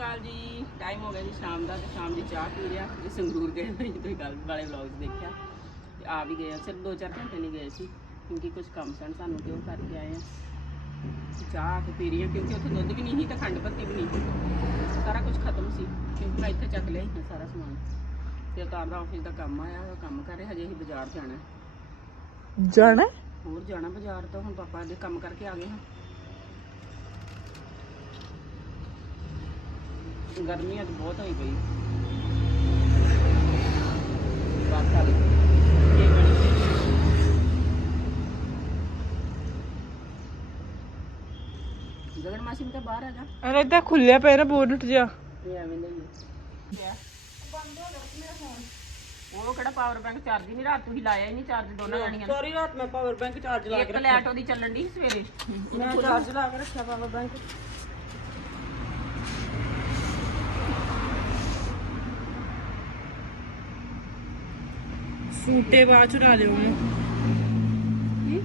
ਅਕਾਲ ਜੀ। ਟਾਈਮ ਹੋ ਗਿਆ ਜੀ ਸ਼ਾਮ ਦਾ ਤੇ ਸ਼ਾਮ ਦੀ ਚਾਹ ਪੀ ਰਿਆ ਜੀ ਸੰਗਰੂਰ ਗਏ ਹੋਏ ਤੁਸੀਂ ਗੱਲ ਵਾਲੇ ਵਲੌਗਸ ਦੇਖਿਆ। ਤੇ ਆ ਵੀ ਗਏ ਆ, ਸਿਰਫ 2-4 ਘੰਟੇ ਨਹੀਂ ਗਏ ਸੀ ਕਿਉਂਕਿ ਕੁਝ ਕੰਮ ਸਨ ਸਾਨੂੰ ਤੇ ਉਹ ਕਰਕੇ ਆਏ ਆ। ਚਾਹ ਤੇ ਪੀ ਰਹੀ ਹਾਂ ਕਿਉਂਕਿ ਉੱਥੇ ਦੁੱਧ ਵੀ ਨਹੀਂ ਸੀ ਤੇ ਖੰਡ ਪੱਤੀ ਵੀ ਨਹੀਂ ਸੀ। ਸਾਰਾ ਕੁਝ ਖਤਮ ਸੀ ਕਿਉਂਕਿ ਮੈਂ ਇੱਥੇ ਚੱਕ ਲਿਆ ਸੀ ਸਾਰਾ ਸਮਾਨ। ਤੇ ਉਤਾਰ ਦਾ ਆਫਿਸ ਦਾ ਕੰਮ ਆਇਆ ਉਹ ਕੰਮ ਕਰ ਰਿਹਾ ਹਜੇ ਅਸੀਂ ਬਾਜ਼ਾਰ ਜਾਣਾ। ਜਾਣਾ? ਹੋਰ ਜਾਣਾ ਬਾਜ਼ਾਰ ਤਾਂ ਹੁਣ ਪਾਪਾ ਦੇ ਕੰਮ ਕਰਕੇ ਆ ਗਏ ਹਾਂ ਗਰਮੀ ਅੱਜ ਬਹੁਤ ਹੋਈ ਪਈ। ਇਹ ਬਣੀ ਗਗਨ ਮਾਸੀ ਨੂੰ ਤਾਂ ਬਾਹਰ ਆ ਜਾ। ਅਰੇ ਇਦਾਂ ਖੁੱਲਿਆ ਪਿਆ ਨਾ ਬੋਨਟ ਜਿਹਾ। ਇਹ ਐਵੇਂ ਦਾ ਹੀ ਹੈ ਬੰਦ ਹੋ ਗਿਆ ਮੇਰਾ ਫੋਨ ਉਹ ਕਿਹੜਾ ਪਾਵਰ ਬੈਂਕ ਚਾਰਜ ਨਹੀਂ ਰਾਤ ਤੁਸੀਂ ਲਾਇਆ ਹੀ ਨਹੀਂ ਚਾਰਜ ਦੋਨਾਂ ਜਾਣੀਆਂ ਨੇ। ਸੌਰੀ ਰਾਤ ਮੈਂ ਪਾਵਰ ਬੈਂਕ ਚਾਰਜ ਇੱਕ ਲੈਟ ਉਹਦੀ ਚੱਲਣ ਦੀ ਸਵੇਰੇ। ਮੈਂ ਚਾਰਜ ਲਾ ਕੇ ਰੱਖਿਆ ਪਾਵਰ ਬੈਂਕ ਸੂਟੇ ਬਾਅਦ ਚ ਲਾ ਲਿਓ ਮੈਂ ਕੀ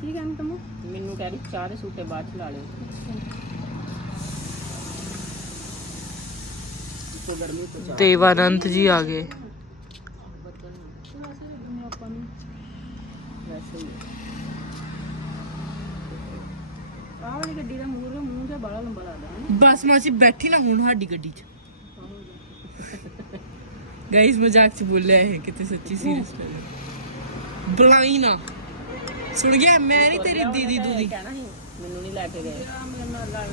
ਕੀ ਕਹਿੰਦਾ ਤਮੋ ਮੈਨੂੰ ਕਹਿ ਰਹੀ ਚਾਹ ਦੇ ਸੂਟੇ ਬਾਅਦ ਚ ਲਾ ਲਿਓ। ਤੋਂ ਦੇਵਾਨੰਦ ਜੀ ਆ ਗਏ। ਵੈਸੇ ਹੀ। ਆਹ ਵਾਲੀ ਗੱਡੀ ਦਾ ਮੂੰਹ ਮੂੰਹ ਜਿਹਾ ਬੜਾ ਲੰਬਾ ਲੱਗਦਾ ਬਸ ਮਾਸੀ ਬੈਠੀ ਨਾ ਹੁਣ ਸਾਡੀ ਗੱਡੀ 'ਚ। ਗਾਇਸ ਮਜ਼ਾਕ 'ਚ ਬੋਲਿਆ ਇਹ ਕਿਤੇ ਸੱਚੀ ਸੀਰੀਅਸ ਬੁਲਾਈ ਨਾ ਸੁਣ ਗਿਆ ਮੈਂ ਨਹੀਂ ਤੇਰੀ ਦੀਦੀ ਦੂਦੀ ਕਹਿਣਾ ਸੀ ਮੈਨੂੰ ਨਹੀਂ ਲੈ ਕੇ ਗਏ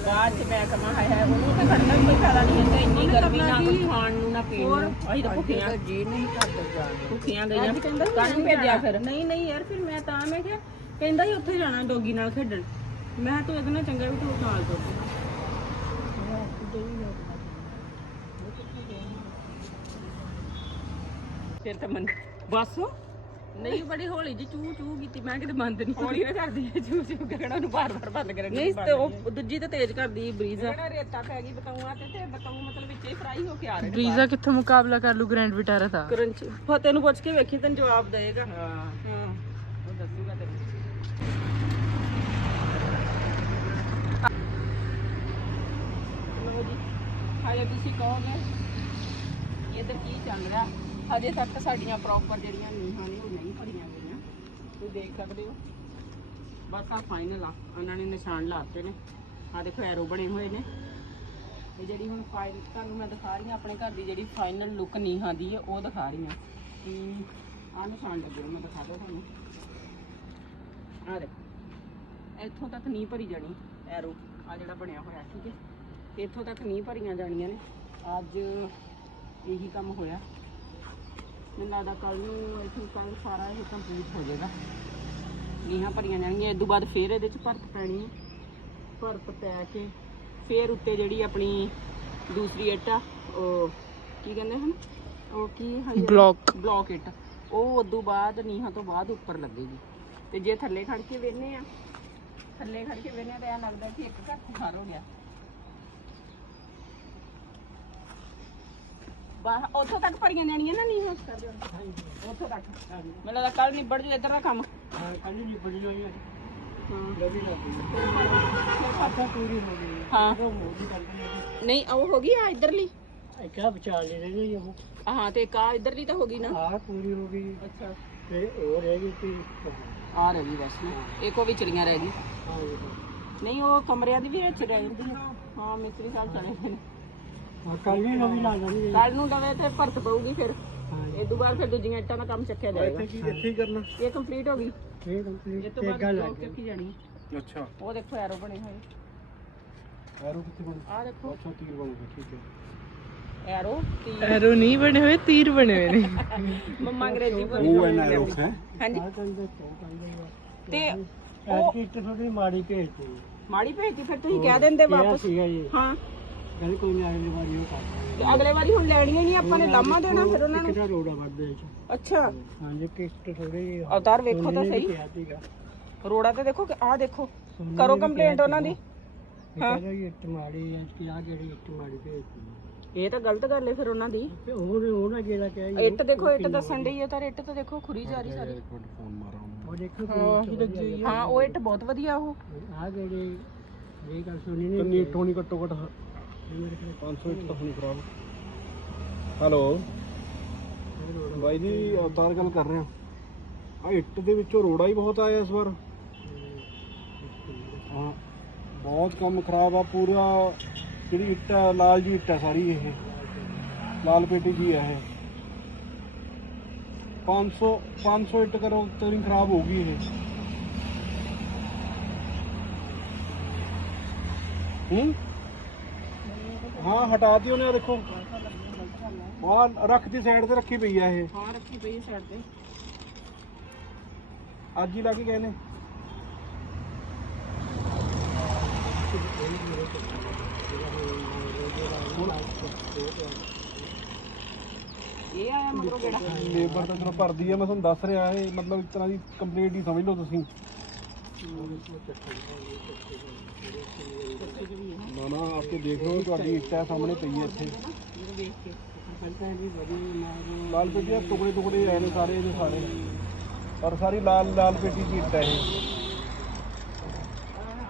ਬਾਅਦ ਚ ਮੈਂ ਕਮਾ ਹਾਏ ਉਹਨੂੰ ਤਾਂ ਵੀ ਕੋਈ ਫਾਇਦਾ ਨਹੀਂ ਹੁੰਦਾ ਇੰਨੀ ਗਰਮੀ ਨਾ ਕੁਝ ਖਾਣ ਨੂੰ ਨਾ ਪੀਣ ਨੂੰ ਅਸੀਂ ਤਾਂ ਭੁੱਖੀਆਂ ਜੀ ਨਹੀਂ ਕਰਦਾ ਜਾਣ ਭੁੱਖੀਆਂ ਗਈਆਂ ਕਾਹਨੂੰ ਭੇਜਿਆ ਫਿਰ ਨਹੀਂ ਨਹੀਂ ਯਾਰ ਫਿਰ ਮੈਂ ਤਾਂ ਮੈਂ ਕਿਹਾ ਕਹਿੰਦਾ ਸੀ ਉੱਥੇ ਜਾਣਾ ਡੋਗੀ ਨਾਲ ਖੇਡਣ ਮੈਂ ਕਿਹਾ ਤੂੰ ਇਹਦੇ ਨਾਲ ਚੰਗਾ ਵੀ ਤੂੰ ਨਾਲ ਫਿਰ ਤਾਂ ਮੰਨ ਬਸ। ਨਹੀਂ ਬੜੀ ਹੌਲੀ ਜੀ ਚੂ ਚੂ ਕੀਤੀ। ਮੈਂ ਕਿਤੇ ਬੰਦ ਨਹੀਂ ਹੌਲੀ ਨਾ ਕਰਦੀ ਹੈ ਚੂ ਚੂ ਕਰਨਾ ਨੂੰ ਬਾਰ-ਬਾਰ ਬੰਦ ਕਰਨ ਨਹੀਂ ਤੇ ਉਹ ਦੂਜੀ ਤਾਂ ਤੇਜ਼ ਕਰਦੀ ਬਰੀਜ਼ਾ। ਜਿਹੜਾ ਰੇਤਾ ਪੈ ਗਈ ਬਤਾਊਆਂ ਤੇ ਤੇ ਬਤਾਊ ਮਤਲਬ ਵਿੱਚੇ ਹੀ ਫਰਾਈ ਹੋ ਕੇ ਆ ਰਹੇ ਬਰੀਜ਼ਾ ਕਿੱਥੋਂ ਮੁਕਾਬਲਾ ਕਰ ਲੂ ਗ੍ਰੈਂਡ ਵਿਟਾਰਾ ਦਾ? ਕਰੰਚ ਫਤਿਹ ਨੂੰ ਪੁੱਛ ਕੇ ਵੇਖੀ ਤੈਨੂੰ ਜਵਾਬ ਦੇਗਾ। ਹਾਂ। ਹਾਂ। ਉਹ ਦੱਸੂਗਾ ਤੈਨੂੰ। ਹਾਲੇ ਤੁਸੀਂ ਕਹੋਗੇ ਇਹਦੇ ਕੀ ਚੱਲ ਰਿਹਾ? ਹਜੇ ਤੱਕ ਸਾਡੀਆਂ ਪ੍ਰੋਪਰ ਜਿਹੜੀਆਂ ਨੀਹਾਂ ਨੇ, ਉਹ ਨਹੀਂ ਭਰੀਆਂ ਗਈਆਂ। ਤੁਸੀਂ ਦੇਖ ਸਕਦੇ ਹੋ। ਬਸ ਆ ਫਾਈਨਲ ਆ। ਉਹਨਾਂ ਨੇ ਨਿਸ਼ਾਨ ਲਾਤੇ ਨੇ। ਆ ਦੇਖੋ ਐਰੋ ਬਣੇ ਹੋਏ ਨੇ। ਇਹ ਜਿਹੜੀ ਹੁਣ ਫਾਈਲ ਤੁਹਾਨੂੰ ਮੈਂ ਦਿਖਾ ਰਹੀ ਹਾਂ, ਆਪਣੇ ਘਰ ਦੀ ਜਿਹੜੀ ਫਾਈਨਲ ਲੁੱਕ ਨੀਹਾਂ ਦੀ ਹੈ, ਉਹ ਦਿਖਾ ਰਹੀ ਹਾਂ। ਕਿ ਆਹ ਨਿਸ਼ਾਨ ਲੱਗੇ ਮੈਂ ਦਿਖਾ ਦੋ ਤੁਹਾਨੂੰ। ਆ ਦੇਖੋ। ਇੱਥੋਂ ਤੱਕ ਨੀਂਹ ਭਰੀ ਜਾਣੀ ਐਰੋ ਆ ਜਿਹੜਾ ਬਣਿਆ ਹੋਇਆ, ਠੀਕ ਹੈ। ਇੱਥੋਂ ਤੱਕ ਨੀਂਹ ਭਰੀਆਂ ਜਾਣੀਆਂ ਨੇ। ਅੱਜ ਇਹੀ ਕੰਮ ਹੋਇਆ। ਮੈਨੂੰ ਲੱਗਦਾ ਕੱਲ ਨੂੰ ਇੱਥੋਂ ਕੱਲ ਸਾਰਾ ਇਹ ਕੰਪਲੀਟ ਹੋ ਜਾਏਗਾ। ਨੀਹਾਂ ਭਰੀਆਂ ਜਾਣਗੀਆਂ ਤੋਂ ਬਾਅਦ ਫੇਰ ਇਹਦੇ ਚ ਭਰਤ ਪੈਣੀ ਹੈ ਭਰਤ ਪੈ ਕੇ ਫੇਰ ਉੱਤੇ ਜਿਹੜੀ ਆਪਣੀ ਦੂਸਰੀ ਇੱਟ ਆ ਉਹ ਕੀ ਕਹਿੰਦੇ ਹਨ? ਉਹ ਕੀ ਹੈ ਬਲੌਕ ਬਲੌਕ ਇੱਟ। ਉਹ ਉਦੋਂ ਬਾਅਦ ਨੀਹਾਂ ਤੋਂ ਬਾਅਦ ਉੱਪਰ ਲੱਗੇਗੀ। ਤੇ ਜੇ ਥੱਲੇ ਖੜ ਕੇ ਵੇਨੇ ਆ ਥੱਲੇ ਖੜ ਕੇ ਵੇਨੇ ਤਾਂ ਐਂ ਲੱਗਦਾ ਕਿ ਇੱਕ ਘਰ ਖਾਰ ਹੋ ਗਿਆ। ਉੱਥੋਂ ਤੱਕ ਨਾ ਨੀਹਾਂ ਉੱਥੋਂ ਤੱਕ। ਮੈਨੂੰ ਲੱਗਦਾ ਕੱਲ ਨਿਬੜ ਜੂ ਇੱਧਰ ਦਾ ਕੰਮ। ਹਾਂ ਨਹੀਂ ਉਹ ਹੋ ਗਈ ਆ ਇੱਧਰਲੀ? ਕਿਆ ਵਿਚਾਰ ਲੈ ਰਹੇ ਹੋ ਹਾਂ ਤੇ ਇੱਕ ਆ ਇੱਧਰਲੀ ਤਾਂ ਹੋ ਗਈ ਨਾ। ਆਹ ਪੂਰੀ ਹੋ ਗਈ। ਅੱਛਾ। ਤੇ ਹੋਰ ਰਹਿ ਗਈ ਸੀ ਆ ਰਹਿ ਗਈ ਬਸ। ਨਾ ਇੱਕ ਉਹ ਵਿਚੜੀਆਂ ਰਹਿ ਗਈ ਨਹੀਂ ਉਹ ਕਮਰਿਆਂ ਦੀ ਵੀ ਵਿੱਚ ਰਹਿ ਜਾਂਦੀ ਹੈ ਮਿਸਤਰੀ ਸਾਹਿਬ ਚਲੇ ਗਏ। ਕੱਲ ਹੀ ਨਵੀਂ ਲਾ ਲੈਣੀ ਕੱਲ ਨੂੰ ਦਵੇ ਤੇ ਭਰਤ ਪਊਗੀ ਫਿਰ। ਹਾਂ ਇਹ ਤੋਂ ਬਾਅਦ ਫਿਰ ਦੂਜੀਆਂ ਇੱਟਾਂ ਦਾ ਕੰਮ ਚੱਕਿਆ ਜਾਏਗਾ। ਕੀ ਇੱਥੇ ਹੀ ਕਰਨਾ? ਇਹ ਕੰਪਲੀਟ ਹੋ ਗਈ। ਇਹ ਕੰਪਲੀਟ ਇਹ ਤੋਂ ਬਾਅਦ ਬਲੌਕ ਚੱਕੀ ਜਾਣੀ। ਹੈ। ਅੱਛਾ। ਉਹ ਦੇਖੋ ਐਰੋ ਬਣੇ ਹੋਏ। ਐਰੋ ਕਿੱਥੇ ਬਣ? ਆਹ ਦੇਖੋ। ਅੱਛਾ ਤੀਰ ਬਣ ਗਿਆ ਠੀਕ ਹੈ। ਐਰੋ ਤੇ ਐਰੋ ਨਹੀਂ ਬਣੇ ਹੋਏ ਤੀਰ ਬਣੇ ਹੋਏ ਨੇ। ਮੰਮਾ ਅੰਗਰੇਜ਼ੀ ਉਹ ਐਨ ਐਰੋ ਹੈ। ਹਾਂਜੀ। ਤੋਂ ਥੋੜੀ ਮਾੜੀ ਭੇਜਤੀ। ਮਾੜੀ ਭੇਜਤੀ ਫਿਰ ਤੁਸੀਂ ਕਹਿ ਦਿੰਦੇ ਵਾਪਸ। ਹਾਂ। ਕਹਿੰਦੇ ਕੋਈ ਨਹੀਂ ਅਗਲੀ ਵਾਰੀ ਉਹ ਕਰ ਤੇ ਅਗਲੇ ਵਾਰੀ ਹੁਣ ਲੈਣੀਆਂ ਨਹੀਂ ਆਪਾਂ ਨੇ ਲਾਮਾ ਦੇਣਾ ਫਿਰ ਉਹਨਾਂ ਨੂੰ। ਕਿਹੜਾ ਰੋੜਾ ਵੱਧਦੇ ਚ ਅੱਛਾ। ਹਾਂਜੀ ਕਿਸ਼ਤ ਥੋੜੀ ਅਵਤਾਰ ਵੇਖੋ ਤਾਂ ਸਹੀ। ਕਿਹਾ ਸੀਗਾ। ਰੋੜਾ ਤੇ ਦੇਖੋ ਆਹ ਦੇਖੋ। ਕਰੋ ਕੰਪਲੇਂਟ ਉਹਨਾਂ ਦੀ। ਹਾਂ। ਇਹ ਇੱਟ ਮਾੜੀ ਐ ਕਿ ਆ ਜਿਹੜੀ ਇੱਟ ਮਾੜੀ ਭੇਜਤੀ ਇਹ ਤਾਂ ਗਲਤ ਗੱਲ ਹੈ ਫਿਰ ਉਹਨਾਂ ਦੀ। ਤੇ ਹੋਰ ਉਹਨਾਂ ਜਿਹੜਾ ਕਿਹਾ ਇੱਟ ਦੇਖੋ ਇੱਟ ਦੱਸਣ ਡਈ ਹੈ ਤਾਂ ਇੱਟ ਤਾਂ ਦੇਖੋ ਖੁਰੀ ਜਾ ਰਹੀ ਸਾਰੀ। ਉਹ ਦੇਖੋ ਹਾਂ ਉਹ ਇੱਟ ਬਹੁਤ ਵਧੀਆ ਉਹ। ਆ ਜਿਹੜੇ ਇਹ ਗੱਲ ਸੁਣੀ ਨਹੀਂ ਕਿੰਨੀ ਇੱਟ ਹੋਣੀ ਘੱਟੋ ਘੱਟ? 500 ਇੱਟ ਤਾਂ ਹੋਣੀ ਖਰਾਬ। ਹੈਲੋ। ਬਾਈ ਜੀ ਅਵਤਾਰ ਗੱਲ ਕਰ ਰਹੇ ਹਾਂ। ਆ ਇੱਟ ਦੇ ਵਿੱਚੋਂ ਰੋੜਾ ਹੀ ਬਹੁਤ ਆਇਆ ਇਸ ਵਾਰ। ਹਾਂ, ਬਹੁਤ ਕੰਮ ਖਰਾਬ ਆ, ਪੂਰਾ ਜਿਹੜੀ ਇੱਟ ਆ, ਲਾਲ ਜੀ ਇੱਟ ਆ ਸਾਰੀ ਇਹ। ਲਾਲ ਪੇਟੀ ਜੀ ਆ ਇਹ। 500 500 ਇੱਟ ਕਰੋ, ਤੇਰੀ ਖਰਾਬ ਹੋ ਗਈ ਇਹ। ਹੂੰ? ਹਾਂ ਹਟਾ ਦਿਓ ਨੇ ਦੇਖੋ। ਆਹ ਰੱਖਦੀ ਸਾਈਡ ਤੇ ਰੱਖੀ ਪਈ ਆ ਇਹ। ਹਾਂ ਰੱਖੀ ਪਈ ਸਾਈਡ ਤੇ। ਅੱਜ ਹੀ ਲਾ ਕੇ ਗਏ ਨੇ। ਇਹ ਆਇਆ ਮਗਰੋਂ ਕਿਹੜਾ? ਲੇਬਰ ਤਾਂ ਚਲੋ ਭਰਦੀ ਆ ਮੈਂ ਤੁਹਾਨੂੰ ਦੱਸ ਰਿਹਾ ਇਹ ਮਤਲਬ ਇੱਕ ਤਰ੍ਹਾਂ ਦੀ ਕੰਪਲੀਟ ਹੀ ਸਮਝ ਲਓ ਤੁਸੀਂ। ਨਾ ਨਾ ਆਪੇ ਦੇਖ ਲਓ ਤੁਹਾਡੀ ਇੱਟ ਹੈ ਸਾਹਮਣੇ ਪਈ ਹੈ ਇੱਥੇ ਇਹਨੂੰ ਦੇਖ ਕੇ ਪਲਟਾਂ ਵੀ ਬੜੀ ਮਾਰੂ ਲਾਲ ਪੇਟੀ ਦੇ ਟੁਕੜੇ ਟੁਕੜੇ ਆਏ ਨੇ ਸਾਰੇ ਇਹਦੇ ਸਾਰੇ ਔਰ ਸਾਰੀ ਲਾਲ ਲਾਲ ਪੇਟੀ ਦੀ ਇੱਟ ਹੈ ਇਹ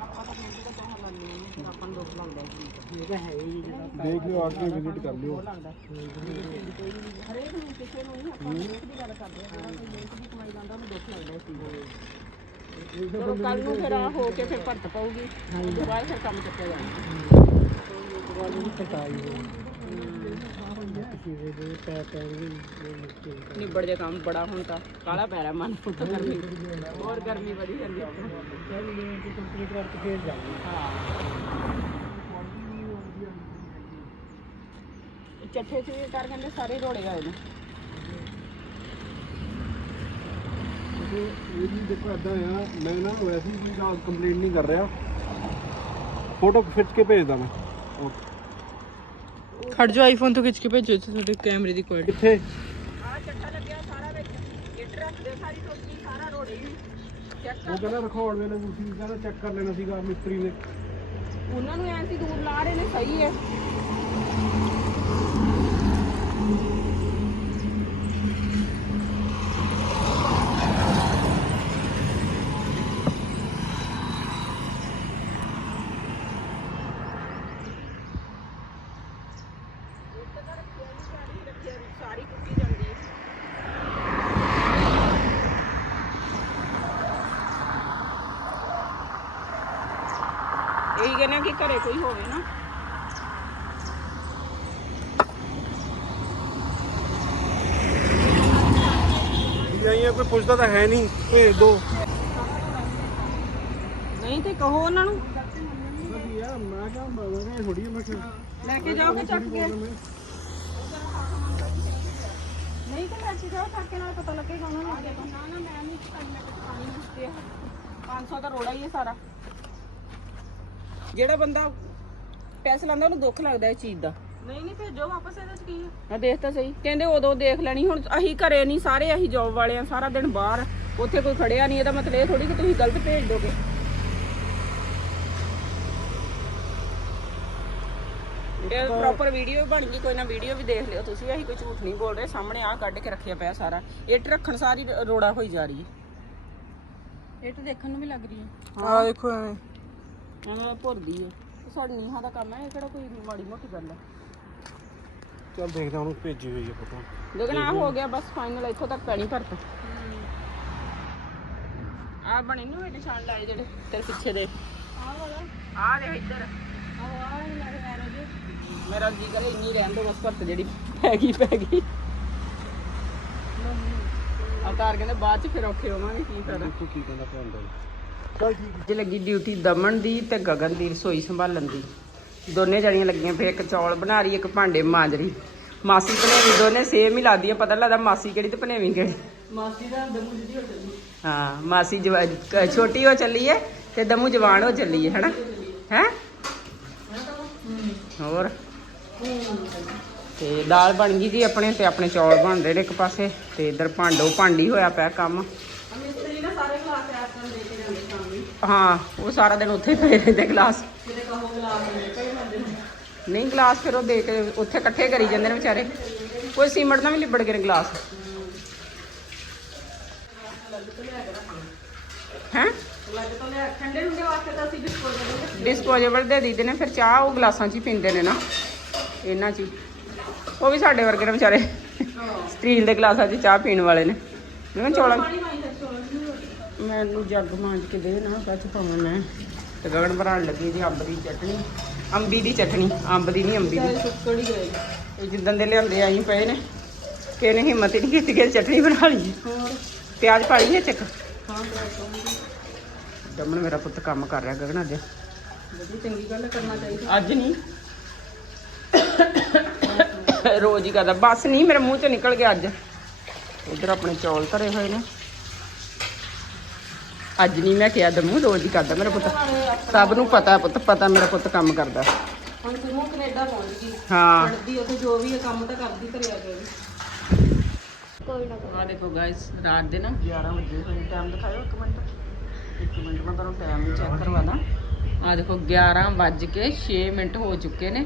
ਆਪਾਂ ਤਾਂ ਮਿੰਟ ਤੋਂ ਤੋਂ ਲਾਉਂਦੇ ਹਾਂ ਫਿਰ ਆਪਾਂ ਨੂੰ ਦੁੱਖ ਲੱਗਦਾ ਸੀ ਇਹ ਤਾਂ ਹੈ ਹੀ ਜਿਹੜਾ ਦੇਖ ਲਿਓ ਆ ਕੇ ਵਿਜ਼ਿਟ ਕਰ ਲਿਓ ਲੱਗਦਾ ਹਰੇਕ ਨੂੰ ਕਿਸੇ ਨੂੰ ਨਹੀਂ ਆਪਾਂ ਮਿਹਨਤ ਦੀ ਗੱਲ ਕਰਦੇ ਹਾਂ ਜਿਹੜਾ ਕੋਈ ਮਿਹਨਤ ਦੀ ਕਮਾਈ ਲਾਉਂਦਾ ਉਹਨੂੰ ਦੁੱਖ ਲੱਗਦਾ ਸੀ ਚਲੋ ਕੱਲ ਨੂੰ ਫਿਰ ਆ ਹੋ ਕੇ ਫਿਰ ਭਰਤ ਪਊਗੀ ਉਹਦੇ ਬਾਅਦ ਫਿਰ ਕੰਮ ਚੱਕਿਆ ਜਾਣਾ। ਨਿਬੜ ਜੇ ਕੰਮ ਬੜਾ ਹੁਣ ਤਾਂ ਕਾਲਾ ਪੈ ਰਿਹਾ ਮਨ ਹੁਣ ਤਾਂ ਗਰਮੀ। ਹੋਰ ਗਰਮੀ ਵਧੀ ਜਾਂਦੀ ਹੈ ਤੇ ਕੰਪਲੀਟ ਕਰਕੇ ਫੇਰ ਜਾਵਾਂਗੇ ਹਾਂ। ਚੱਠੇ ਚ ਵੀ ਕਰ ਕਹਿੰਦੇ ਸਾਰੇ ਰੋੜੇ ਆਏ ਨੇ। ਇਹ ਵੀ ਦੇਖੋ ਏਦਾਂ ਆ ਮੈਂ ਨਾ ਵੈਸੇ ਹੀ ਕੰਪਲੇਂਟ ਨਹੀਂ ਕਰ ਰਿਹਾ। ਫੋਟੋ ਖਿੱਚ ਕੇ ਭੇਜਦਾ ਮੈਂ। ਓਕੇ ਖੜ ਜਾਓ ਆਈਫੋਨ ਤੋਂ ਖਿੱਚ ਕੇ ਭੇਜੋ ਇੱਥੇ ਤੁਹਾਡੇ ਕੈਮਰੇ ਦੀ ਕੁਆਲਿਟੀ ਕਿੱਥੇ? ਆ ਚੱਠਾ ਲੱਗਿਆ ਸਾਰਾ ਵਿੱਚ। ਇੱਟ ਰੱਖਦੇ ਸਾਰੀ ਟੋਕੀ ਸਾਰਾ ਰੋੜੇ ਹੀ ਚੈੱਕ ਉਹ ਕਹਿੰਦਾ ਰਿਕਾਰਡ ਵੇਲੇ ਤੁਸੀਂ ਕਹਿੰਦਾ ਚੈੱਕ ਕਰ ਲੈਣਾ ਸੀਗਾ ਮਿਸਤਰੀ ਨੇ। ਉਹਨਾਂ ਨੂੰ ਐਂ ਸੀ ਦੂਰ ਲਾ ਰਹੇ ਨੇ ਸਹੀ ਹੈ। ਆ ਕਿ ਘਰੇ ਕੋਈ ਹੋਵੇ ਨਾ। ਆਈਆਂ ਕੋਈ ਪੁੱਛਦਾ ਤਾਂ ਹੈ ਨਹੀਂ ਭੇਜ ਦੋ। ਨਹੀਂ ਤੇ ਕਹੋ ਉਹਨਾਂ ਨੂੰ। ਯਾਰ ਮੈਂ ਕਿਹਾ ਮੈਂ ਥੋੜੀ ਮੈਂ ਲੈ ਕੇ ਜਾਓਗੇ ਚੱਕ ਕੇ? ਨਹੀਂ ਤੇ ਲੈ ਕੇ ਜਾਓ ਚੱਕ ਕੇ ਨਾਲ ਪਤਾ ਲੱਗੇਗਾ ਉਹਨਾਂ ਨੂੰ। ਨਾ ਨਾ ਮੈਂ ਨਹੀਂ ਕਰਨਾ ਕੁਝ ਪਾਣੀ ਦਿੱਤੇ 500 ਦਾ ਰੋੜਾ ਹੀ ਹੈ ਸਾਰਾ। ਜਿਹੜਾ ਬੰਦਾ ਪੈਸੇ ਲਾਉਂਦਾ ਉਹਨੂੰ ਦੁੱਖ ਲੱਗਦਾ ਇਸ ਚੀਜ਼ ਦਾ। ਨਹੀਂ ਨਹੀਂ ਭੇਜੋ ਵਾਪਸ ਇਹਦੇ ਚ ਕੀ ਹੈ ਦੇਖ ਤਾਂ ਸਹੀ। ਕਹਿੰਦੇ ਉਦੋਂ ਦੇਖ ਲੈਣੀ ਹੁਣ ਅਸੀਂ ਘਰੇ ਨਹੀਂ ਸਾਰੇ ਅਸੀਂ ਜੌਬ ਵਾਲੇ ਆ ਸਾਰਾ ਦਿਨ ਬਾਹਰ। ਉੱਥੇ ਕੋਈ ਖੜਿਆ ਨਹੀਂ ਇਹਦਾ ਮਤਲਬ ਇਹ ਥੋੜੀ ਕਿ ਤੁਸੀਂ ਗਲਤ ਭੇਜ ਦੋਗੇ। ਇਹ ਪ੍ਰੋਪਰ ਵੀਡੀਓ ਬਣ ਗਈ ਕੋਈ ਨਾ ਵੀਡੀਓ ਵੀ ਦੇਖ ਲਿਓ। ਤੁਸੀਂ ਅਸੀਂ ਕੋਈ ਝੂਠ ਨਹੀਂ ਬੋਲ ਰਹੇ ਸਾਹਮਣੇ ਆ ਕੱਢ ਕੇ ਰੱਖਿਆ ਪਿਆ ਸਾਰਾ। ਇੱਟ ਰੱਖਣ ਸਾਰੀ ਰੋੜਾ ਹੋਈ ਜਾ ਰਹੀ ਹੈ। ਇੱਟ ਦੇਖਣ ਨੂੰ ਵੀ ਲੱਗ ਰਹੀ ਹੈ। ਆ ਦੇਖੋ ਐਵੇਂ। ਐਵੇਂ ਭੁਰਦੀ ਹੈ ਇਹ ਸਾਡੀ ਨੀਹਾਂ ਦਾ ਕੰਮ ਹੈ ਇਹ ਕਿਹੜਾ ਕੋਈ ਮਾੜੀ ਮੋਟੀ ਗੱਲ ਹੈ ਚੱਲ ਦੇਖਦਾ ਉਹਨੂੰ ਭੇਜੀ ਹੋਈ ਹੈ ਫੋਟੋ। ਲੇਕਿਨ ਆ ਹੋ ਗਿਆ ਬਸ ਫਾਈਨਲ ਇੱਥੋਂ ਤੱਕ ਪੈਣੀ ਭਰਤ ਆ ਬਣੇ ਨੂੰ ਇਹ ਨਿਸ਼ਾਨ ਲਾਏ ਜਿਹੜੇ ਤੇਰੇ ਪਿੱਛੇ ਦੇ। ਆ ਵਾਲਾ? ਆ ਦੇ ਇੱਧਰ। ਮੇਰਾ ਜੀ। ਕਰੇ ਇੰਨੀ ਰਹਿਣ ਦੋ ਬਸ ਭਰਤ ਜਿਹੜੀ ਪੈ ਗਈ ਪੈ ਗਈ। ਅਵਤਾਰ ਕਹਿੰਦੇ ਬਾਅਦ ਚ ਫਿਰ ਔਖੇ ਹੋਵਾਂਗੇ ਕੀ ਕੀ ਕਹਿੰਦਾ ਅੱਜ ਲੱਗੀ ਡਿਊਟੀ ਦਮਨ ਦੀ ਤੇ ਗਗਨ ਦੀ ਰਸੋਈ ਸੰਭਾਲਣ ਦੀ। ਦੋਨੇ ਜਣੀਆਂ ਲੱਗੀਆਂ ਫੇ ਇੱਕ ਚੌਲ ਬਣਾ ਰਹੀ ਇੱਕ ਭਾਂਡੇ ਮਾਂਜ ਰਹੀ। ਮਾਸੀ ਭਨੇਵੀ ਦੋਨੇ ਸੇਮ ਹੀ ਲੱਗਦੀ ਆ ਪਤਾ ਲੱਗਦਾ ਮਾਸੀ ਕਿਹੜੀ ਤੇ ਭਨੇਵੀ ਕਿਹੜੀ। ਮਾਸੀ ਦਾ ਦਮੂ ਜੀ ਹੋ ਚੱਲੀ ਹਾਂ ਮਾਸੀ ਛੋਟੀ ਹੋ ਚੱਲੀ ਹੈ ਤੇ ਦਮੂ ਜਵਾਨ ਹੋ ਚੱਲੀ ਹੈ ਹੈਨਾ? ਹੈ? ਹੋਰ? ਤੇ ਦਾਲ ਬਣ ਗਈ ਜੀ ਆਪਣੇ ਤੇ ਆਪਣੇ ਚੌਲ ਬਣ ਰਹੇ ਨੇ ਇੱਕ ਪਾਸੇ ਤੇ ਇਧਰ ਭਾਂਡੋ ਭਾਂਡੀ ਹੋਇਆ ਪਿਆ ਕੰਮ। ਹਾਂ ਉਹ ਸਾਰਾ ਦਿਨ ਉੱਥੇ ਹੀ ਪਏ ਰਹਿੰਦੇ ਗਲਾਸ। ਨਹੀਂ ਗਲਾਸ ਫਿਰ ਉਹ ਦੇ ਕੇ ਉੱਥੇ ਇਕੱਠੇ ਕਰੀ ਜਾਂਦੇ ਨੇ ਵਿਚਾਰੇ। ਕੋਈ ਸੀਮਟ ਨਾਲ ਵੀ ਲਿਬੜ ਗਏ ਨੇ ਗਲਾਸ। ਹੈ? ਡਿਸਪੋਜ਼ੇਬਲ ਦੇ ਦਿੰਦੇ ਨੇ ਫਿਰ ਚਾਹ ਉਹ ਗਲਾਸਾਂ 'ਚ ਹੀ ਪੀਂਦੇ ਨੇ ਨਾ। ਇਹਨਾਂ 'ਚ ਹੀ। ਉਹ ਵੀ ਸਾਡੇ ਵਰਗੇ ਨੇ ਵਿਚਾਰੇ। ਸਟੀਲ ਦੇ ਗਲਾਸਾਂ 'ਚ ਚਾਹ ਪੀਣ ਵਾਲੇ ਨੇ। ਮੈਂ ਚੌਲਾਂ ਮੈਨੂੰ ਜੱਗ ਮਾਂਜ ਕੇ ਦੇ ਨਾ ਕੱਚ ਪਾਵਾਂ ਮੈਂ ਤੇ ਗਗਨ ਬਣਾਉਣ ਲੱਗੀ ਜੀ ਅੰਬ ਦੀ ਚਟਣੀ। ਅੰਬੀ ਦੀ ਚਟਣੀ ਅੰਬ ਦੀ ਨਹੀਂ ਅੰਬੀ ਦੀ। ਸੁੱਕੜ ਹੀ ਗਏ ਇਹ ਜਿੱਦਾਂ ਦੇ ਲਿਆਂਦੇ ਆਈ ਪਏ ਨੇ ਕਿਹਨੇ ਹਿੰਮਤ ਹੀ ਨਹੀਂ ਕੀਤੀ ਕਿ ਚਟਣੀ ਬਣਾ ਲਈ ਪਿਆਜ਼ ਪਾ ਲਈ ਚੱਕ ਹਾਂ ਦਮਨ ਮੇਰਾ ਪੁੱਤ ਕੰਮ ਕਰ ਰਿਹਾ ਗਗਨ ਅੱਜ। ਬੜੀ ਚੰਗੀ ਗੱਲ ਕਰਨਾ ਚਾਹੀਦਾ। ਅੱਜ ਨਹੀਂ ਰੋਜ਼ ਹੀ ਕਰਦਾ ਬਸ ਨਹੀਂ ਮੇਰੇ ਮੂੰਹ ਚੋਂ ਨਿਕਲ ਗਿਆ ਅੱਜ। ਉਧਰ ਆਪਣੇ ਚੌਲ ਧਰੇ ਹੋਏ ਨੇ। ਅੱਜ ਨਹੀਂ ਮੈਂ ਕਿਹਾ ਦਮੂ ਰੋਜ਼ ਹੀ ਕਰਦਾ ਮੇਰਾ ਪੁੱਤ। ਸਭ ਨੂੰ ਪਤਾ ਪੁੱਤ ਪਤਾ ਮੇਰਾ ਪੁੱਤ ਕੰਮ ਕਰਦਾ। ਹੁਣ ਤੂੰ ਕੈਨੇਡਾ ਪਹੁੰਚ ਗਈ। ਹਾਂ। ਪੜਦੀ ਉੱਥੇ ਜੋ ਵੀ ਹੈ ਕੰਮ ਤਾਂ ਕਰਦੀ ਘਰੇ ਆ ਕੇ ਵੀ। ਆ ਦੇਖੋ ਗਾਇਸ ਰਾਤ ਦੇ ਨਾ 11 ਵਜੇ ਹੋਏ ਟਾਈਮ ਦਿਖਾਓ ਇੱਕ ਮਿੰਟ। ਇੱਕ ਮਿੰਟ ਮੈਂ ਤੁਹਾਨੂੰ ਟਾਈਮ ਵੀ ਚੈੱਕ ਕਰਵਾ ਦਾਂ ਆ ਦੇਖੋ 11 ਵੱਜ ਕੇ 6 ਮਿੰਟ ਹੋ ਚੁੱਕੇ ਨੇ।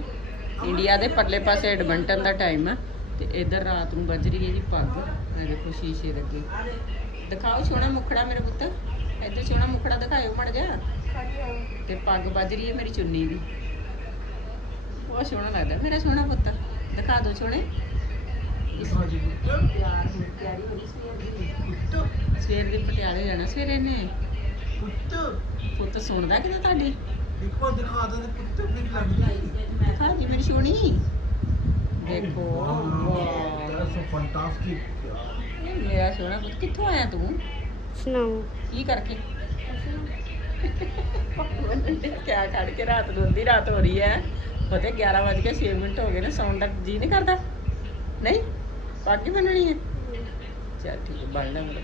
ਇੰਡੀਆ ਦੇ ਪਰਲੇ ਪਾਸੇ ਐਡਮੰਟਨ ਦਾ ਟਾਈਮ ਹੈ ਤੇ ਇਧਰ ਰਾਤ ਨੂੰ ਵੱਜ ਰਹੀ ਹੈ ਜੀ ਪੱਗ। ਇਹ ਦੇਖੋ ਸ਼ੀਸ਼ੇ ਅੱਗੇ। ਦਿਖਾਓ ਸੋਹਣਾ ਮੁਖੜਾ ਮੇਰੇ ਪੁੱਤ। ਇੱਧਰ ਸੋਹਣਾ ਮੁਖੜਾ ਦਿਖਾਇਓ ਮੜ ਜਾ। ਤੇ ਪੱਗ ਵੱਜ ਰਹੀ ਹੈ ਮੇਰੀ ਚੁੰਨੀ ਦੀ। ਬਹੁਤ ਸੋਹਣਾ ਲੱਗਦਾ। ਮੇਰਾ ਸੋਹਣਾ ਪੁੱਤ ਦਿਖਾ ਦਿਓ ਸੋਹਣੇ। ਸਵੇਰ ਦੀ ਸਵੇਰ ਦੇ ਪਟਿਆਲੇ ਜਾਣਾ ਸਵੇਰੇ ਨੇ। ਪੁੱਤ। ਸੁਣਦਾ ਕਿਤੇ ਤੁਹਾਡੀ? ਇੱਕ ਵਾਰ ਦਿਖਾ ਦੇ ਪੁੱਤ ਵੀ ਲੱਗ ਦਿਖਾ ਜੀ ਮੇਰੀ ਸੋਹਣੀ। ਦੇਖੋ ਵਾਹ। ਸੋ ਫੈਂਟਾਸਟਿਕ ਇਹ ਮੇਰਾ ਸੋਹਣਾ ਪੁੱਤ ਕਿੱਥੋਂ ਆਇਆ ਤੂੰ? ਸੁਣਾਓ। ਕੀ ਕਰਕੇ? ਕਿਆ ਕੇ ਰਾਤ ਨੂੰ ਅੱਧੀ ਰਾਤ ਹੋ ਰਹੀ ਹੈ। ਪਤਾ 11 ਵਜ ਕੇ 6 ਮਿੰਟ ਹੋ ਗਏ ਨੇ ਸੌਣ ਦਾ ਜੀ ਨਹੀਂ ਕਰਦਾ। ਨਹੀਂ? ਪੱਗ ਹੀ? ਬੰਨਣੀ ਹੈ ਚੱਲ ਠੀਕ ਹੈ ਲੈ ਮੇਰਾ